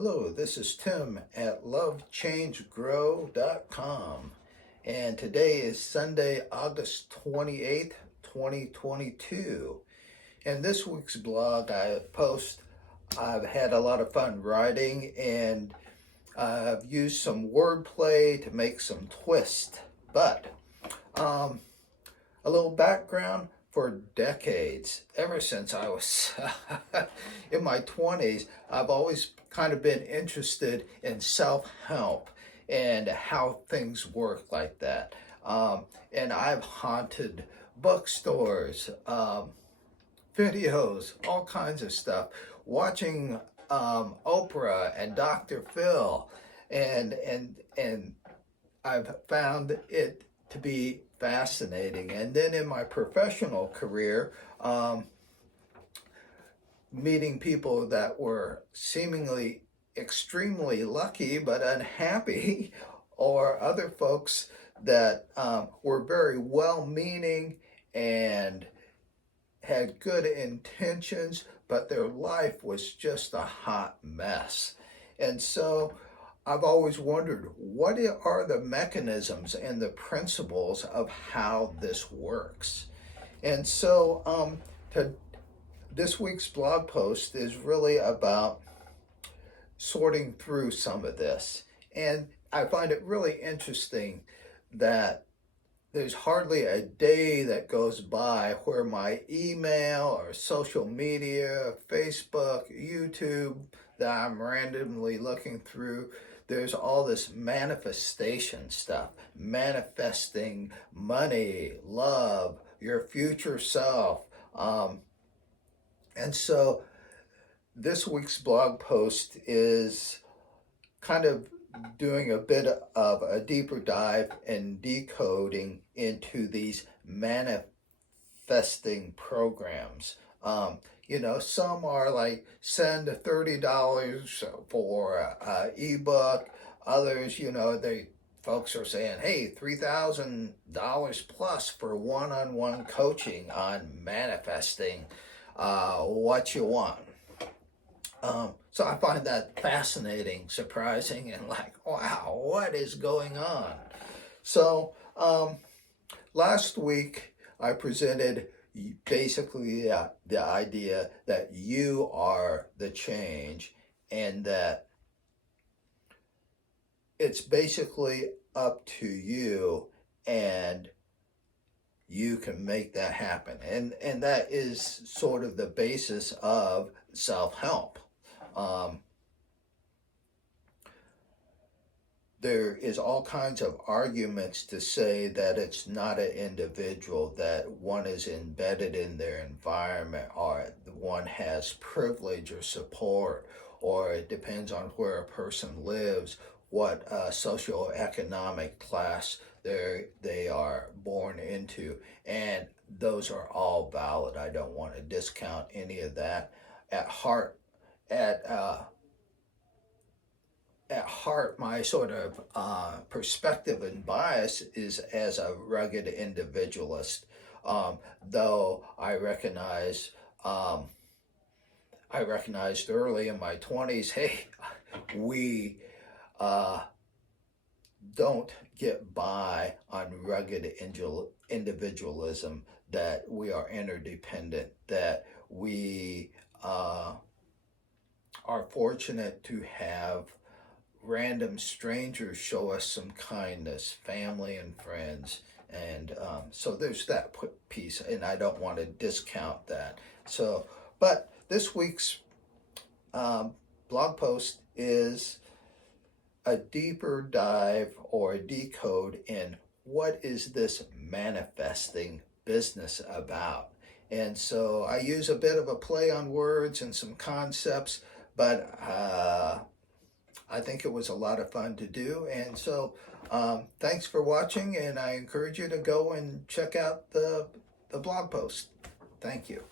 Hello, this is Tim at lovechangegrow.com, and today is Sunday, August 28th, 2022. In this week's blog I've had a lot of fun writing, and I've used some wordplay to make some twist. But a little background: for decades, ever since I was in my 20s, I've always kind of been interested in self-help and how things work like that. And I've haunted bookstores, videos, all kinds of stuff, watching Oprah and Dr. Phil, and I've found it to be fascinating. And then in my professional career, meeting people that were seemingly extremely lucky but unhappy, or other folks that were very well-meaning and had good intentions, but their life was just a hot mess. And so I've always wondered, what are the mechanisms and the principles of how this works? And so this week's blog post is really about sorting through some of this. And I find it really interesting that there's hardly a day that goes by where my email or social media, Facebook, YouTube, that I'm randomly looking through, there's all this manifestation stuff, manifesting money, love, your future self. And so this week's blog post is kind of doing a bit of a deeper dive and decoding into these manifesting programs. Some are like send $30 for an ebook. Others, folks are saying, hey, $3,000 plus for one-on-one coaching on manifesting what you want. So I find that fascinating, surprising, and like, wow, what is going on? So last week I presented basically the idea that you are the change, and that it's basically up to you, and you can make that happen. And that is sort of the basis of self-help. There is all kinds of arguments to say that it's not an individual, that one is embedded in their environment, or one has privilege or support, or it depends on where a person lives, what socioeconomic class they are born into. And those are all valid. I don't want to discount any of that. At heart, my sort of perspective and bias is as a rugged individualist, though I recognized early in my 20s, hey, we don't get by on rugged individualism, that we are interdependent, that we are fortunate to have random strangers show us some kindness, family and friends. And so there's that piece, and I don't want to discount that. So, but this week's blog post is a deeper dive or a decode in what is this manifesting business about. And so I use a bit of a play on words and some concepts, but I think it was a lot of fun to do. And so thanks for watching, and I encourage you to go and check out the blog post. Thank you.